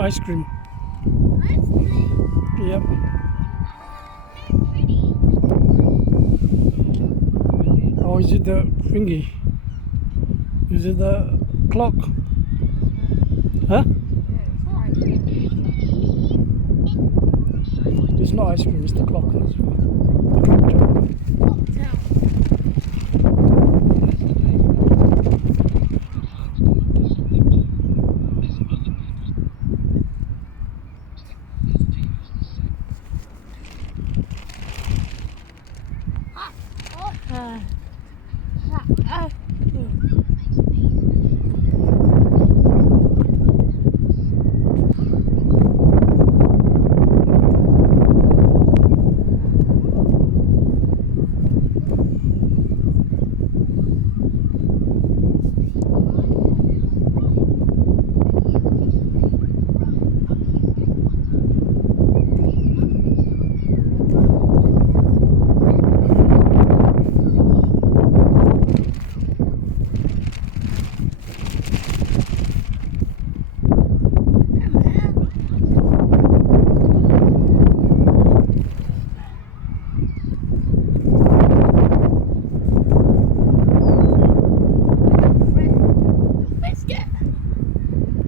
Ice cream. Ice cream. Yep. Pretty. Or is it the thingy? Is it the clock? Huh? It's not ice cream, it's the clock. The clock tower.